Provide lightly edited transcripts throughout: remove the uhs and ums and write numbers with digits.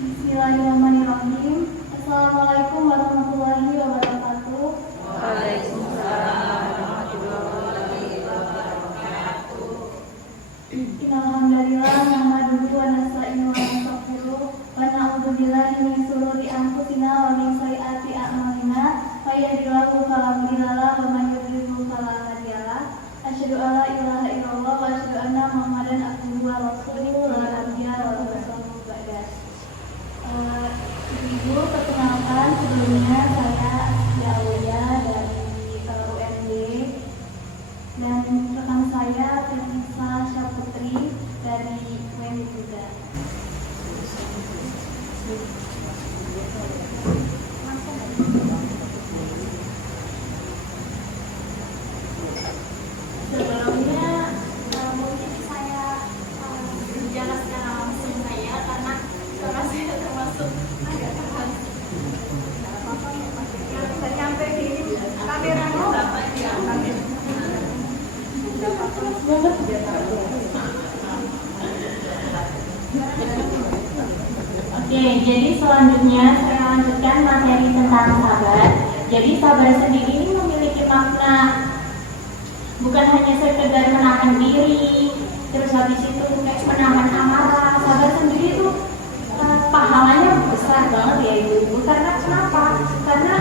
Bismillahirrahmanirrahim. Assalamualaikum warahmatullahi wabarakatuh. Waalaikumsalam warahmatullahi wabarakatuh. Innalhamdalillah nahmaduhu wa nasta'inuhu wa nastaghfiruh wa na'udzu billahi min shururi anfusina wa min sayyiati a'malina. May yahdihillahu fala mudilla lahu wa may yudlil fala hadiya lahu. Asyhadu an la ilaha illallah wa asyhadu anna Muhammadan abduhu wa rasuluhu la nabiyya wa la rasuluhu ba'da. Ibu, perkenalkan sebelumnya saya Aulia dari UND dan rekan saya Teresa Syaputri dari UND juga. Sebelumnya mungkin saya menjelaskan langsung saya karena saya termasuk agak keras. Sampai di kameranya Bapak diangkat. Oke, jadi selanjutnya saya lanjutkan materi tentang sabar. Jadi sabar sendiri ini memiliki makna bukan hanya sekedar menahan diri, terus habis itu kayak menahan amarah. Sabar sendiri itu pahalanya besar banget ya ibu-ibu. Karena kenapa? Karena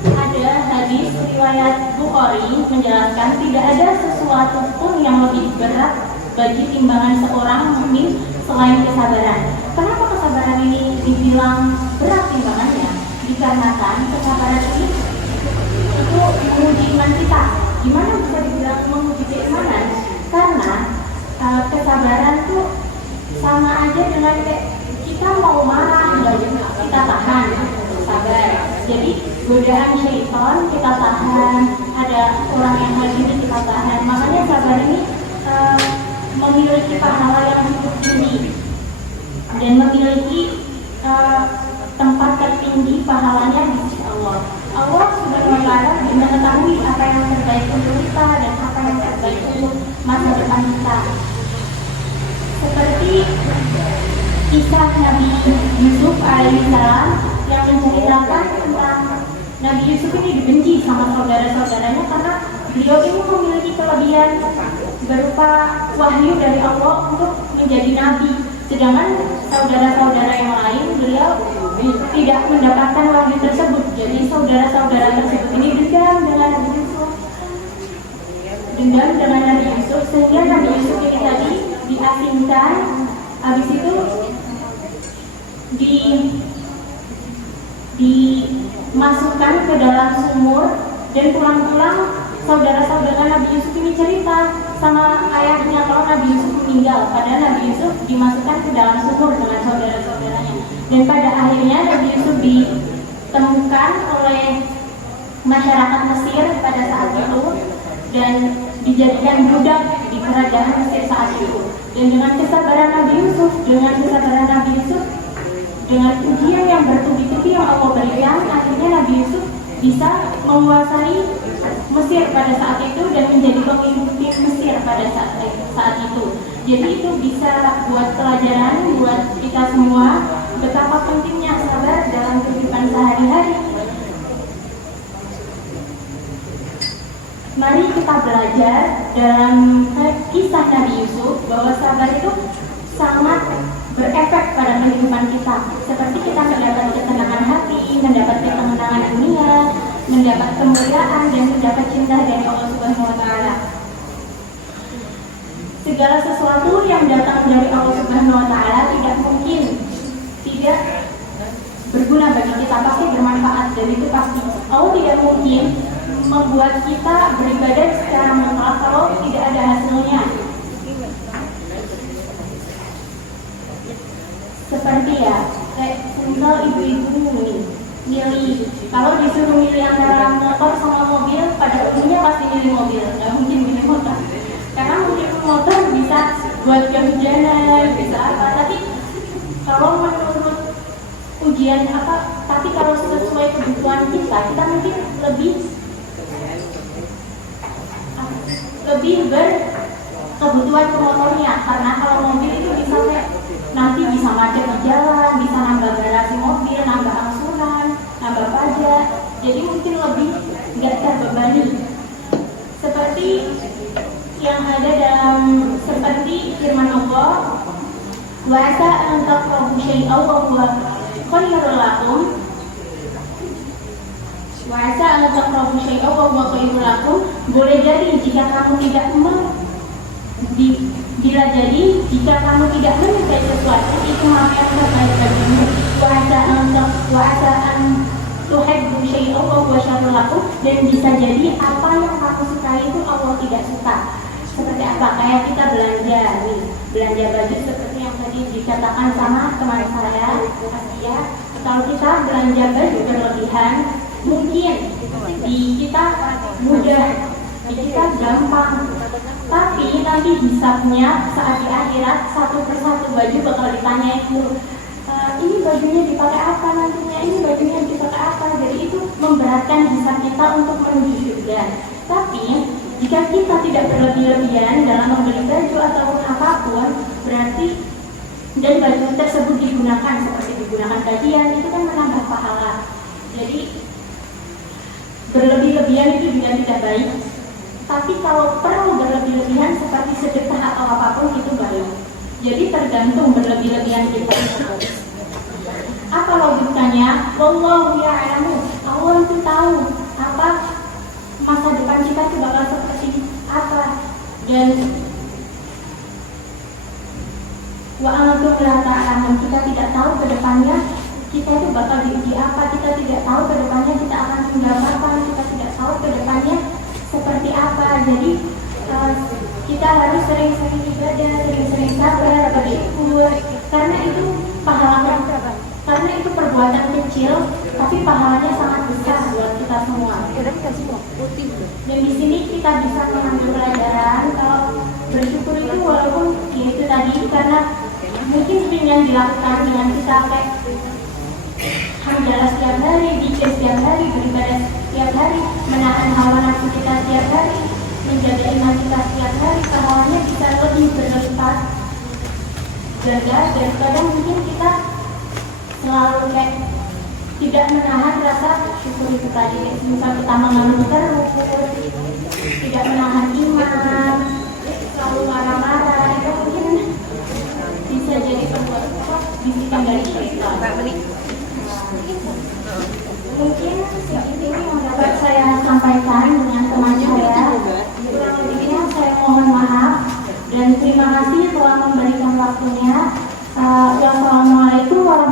ada hadis riwayat Bukhari menjelaskan tidak ada sesuatu pun yang lebih berat bagi timbangan seorang mukmin selain kesabaran. Kenapa kesabaran ini dibilang berat timbangannya? Dikarenakan kesabaran ini itu menguji iman kita. Gimana bisa dibilang menguji keimanan? Karena kesabaran itu sama aja dengan kayak kita mau marah, kita tahan, sabar. Jadi godaan syaitan kita tahan, ada orang yang hadir kita tahan. Makanya sabar ini memiliki pahala yang cukup tinggi dan memiliki tempat tertinggi pahalanya di sisi Allah. Allah Subhanahu wa Ta'ala mengetahui apa yang terbaik untuk kita dan apa yang terbaik untuk masa depan kita. Seperti kisah Nabi Yusuf alaihissalam yang menceritakan tentang Nabi Yusuf ini dibenci sama saudara-saudaranya karena beliau ini memiliki kelebihan berupa wahyu dari Allah untuk menjadi nabi. Sedangkan saudara-saudara yang lain beliau tidak mendapatkan wahyu tersebut. Jadi saudara-saudara tersebut ini dendam dengan Nabi Yusuf. Sehingga Nabi Yusuf ini tadi diasingkan, habis itu dimasukkan ke dalam sumur dan pulang-pulang saudara-saudara Nabi Yusuf ini cerita sama ayahnya kalau Nabi Yusuf meninggal, padahal Nabi Yusuf dimasukkan ke dalam sumur dengan saudara-saudaranya. Dan pada akhirnya Nabi Yusuf ditemukan oleh masyarakat Mesir pada saat itu dan dijadikan budak di kerajaan Mesir saat itu. Dan dengan kesabaran Nabi Yusuf, dengan ujian yang bertubi-tubi yang Allah berikan, akhirnya Nabi Yusuf bisa menguasai Mesir pada saat itu dan menjadi pemimpin Mesir pada saat itu. Jadi itu bisa buat pelajaran buat kita semua betapa pentingnya sabar dalam kehidupan sehari-hari. Mari kita belajar dalam kisah Nabi Yusuf bahwa sabar itu sangat berefek pada kehidupan kita. Seperti kita mendapat ketenangan hati, mendapat ketenangan dunia, mendapat kemuliaan dan mendapat cinta dari Allah Subhanahu wa Ta'ala. Segala sesuatu yang datang dari Allah Subhanahu wa Ta'ala tidak mungkin tidak berguna bagi kita, pasti bermanfaat, dan itu pasti. Allah tidak mungkin membuat kita beribadah secara mutlak kalau tidak ada hasilnya. Seperti ya, kayak misal ibu-ibu milih, kalau disuruh milih antara motor sama mobil, pada umumnya pasti milih mobil, nggak mungkin milih motor. Karena mungkin motor bisa buat kehujanan, bisa apa, tapi kalau menurut ujian apa, tapi kalau sesuai kebutuhan kita mungkin lebih berkebutuhan ke motornya, karena kalau mobil itu bisa nanti bisa macet di jalan, bisa nambah seperti firman Allah, wa asa an takrahu syai'an wa huwa khairul lakum, wa asa an takrahu syai'an wa huwa khairul lakum. Boleh jadi jika kamu tidak bila jadi jika kamu tidak menyukai sesuatu itu hal yang terbaik bagimu. Wa asa an tuhibbu syai'an wa huwa syarrul lakum, dan bisa jadi apa yang kamu sukai itu Allah tidak suka. Seperti apa? Kayak kita belanja baju seperti yang tadi dikatakan sama teman saya, Asia. Kalau kita belanja baju berlebihan, mungkin kita mudah, kita gampang, tapi nanti hisabnya saat di akhirat satu persatu baju bakal ditanya itu, ini bajunya dipakai apa nantinya, ini bajunya dipakai apa. Jadi itu memberatkan hisab kita untuk menuju surga. Tapi jika kita tidak berlebih-lebihan dalam membeli baju ataupun apapun, berarti dan baju tersebut digunakan seperti digunakan kajian, itu kan menambah pahala. Jadi berlebih-lebihan itu juga tidak baik. Tapi kalau perlu berlebih-lebihan seperti sedekah atau apapun itu baik. Jadi tergantung berlebih-lebihan kita. Apa logikanya? Wallahu ya'lamu. Allah itu tahu apa masa depan kita itu bakal seperti apa, dan wa antum la ta'lamun, kita tidak tahu ke depannya kita itu bakal diuji apa, kita tidak tahu ke depannya kita akan tinggal kapan, kita tidak tahu ke depannya seperti apa. Jadi kita harus sering-sering ibadah, sering-sering sabar, bersyukur, karena itu pahalanya, karena itu perbuatan kecil tapi pahalanya sangat besar buat kita semua. Dan di sini kita bisa mengambil pelajaran kalau bersyukur itu, walaupun ya itu tadi, karena mungkin dengan dilakukan dengan kita kayak hamdalah setiap hari, zikir setiap hari, beribadah setiap hari, menahan hawa nafsu kita setiap hari, menjaga iman kita setiap hari, pahalanya bisa lebih berlipat ganda daripada mungkin kita selalu kayak tidak menahan rasa syukur itu tadi. Misal kita mengeluh terus, tidak menahan iman, selalu marah-marah, itu mungkin bisa jadi sebuah bisikan dari syaitan. Mungkin ini yang dapat saya sampaikan dengan teman saya. Kurang lebihnya saya mohon maaf dan terima kasih telah memberikan waktunya. Wassalamualaikum warahmatullahi wabarakatuh.